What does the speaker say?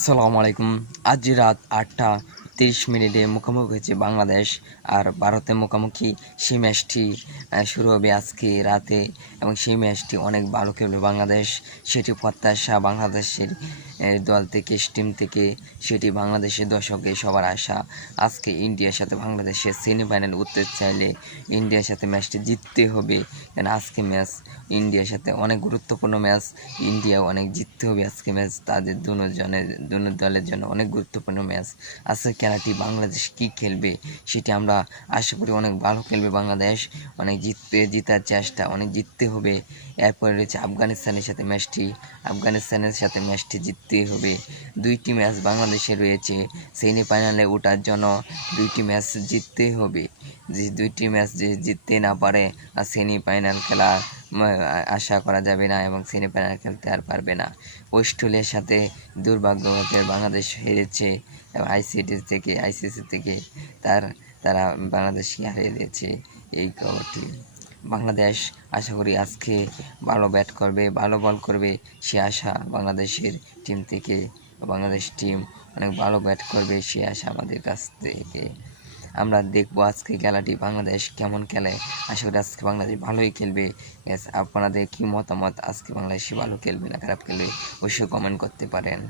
আসসালামু আলাইকুম। আজ রাত 8টা 30 মিনিটে মুখোমুখি হয়েছে বাংলাদেশ আর ভারতের মুখোমুখি। সেই ম্যাচটি শুরু হবে আজকে রাতে এবং সেই ম্যাচটি অনেক ভালো খেলবে বাংলাদেশ। সেটি প্রত্যাশা বাংলাদেশের দল থেকে, টিম থেকে, সেটি বাংলাদেশের দর্শকের সবার আশা। আজকে ইন্ডিয়ার সাথে বাংলাদেশের সেমিফাইনাল উঠতে চাইলে ইন্ডিয়ার সাথে ম্যাচটি জিততে হবে, কারণ আজকে ম্যাচ ইন্ডিয়ার সাথে অনেক গুরুত্বপূর্ণ ম্যাচ। ইন্ডিয়া অনেক জিততে হবে আজকে ম্যাচ, তাদের দুনো দলের জন্য অনেক গুরুত্বপূর্ণ ম্যাচ। আজকে খেলাটি বাংলাদেশ কি খেলবে সেটি আমরা আশা করি অনেক ভালো খেলবে বাংলাদেশ, অনেক জিতার চেষ্টা, অনেক জিততে হবে। এরপরে রয়েছে আফগানিস্তানের সাথে ম্যাচটি জিততে হবে। দুইটি ম্যাচ বাংলাদেশে রয়েছে, সেমিফাইনালে ওঠার জন্য দুইটি ম্যাচ জিততে হবে। যে দুইটি ম্যাচ যে জিততে না পারে আর সেমিফাইনাল খেলা আশা করা যাবে না এবং সেমিফাইনাল খেলতে আর পারবে না। অস্ট্রেলিয়ার সাথে দুর্ভাগ্যবশত বাংলাদেশ হেরেছে এবং আইসিসি থেকে তারা বাংলাদেশকে হারিয়ে দিয়েছে। এই খবরটি বাংলাদেশ আশা করি আজকে ভালো ব্যাট করবে, ভালো বল করবে, সে আশা বাংলাদেশের টিম থেকে। বাংলাদেশ টিম অনেক ভালো ব্যাট করবে, সে আশা আমাদের কাছ থেকে। আমরা দেখবো আজকে খেলাটি বাংলাদেশ কেমন খেলে। আশা করি আজকে বাংলাদেশ ভালোই খেলবে। আপনাদের কি মতামত? আজকে বাংলাদেশ ভালো খেলবে না খারাপ খেলবে? অবশ্যই কমেন্ট করতে পারেন।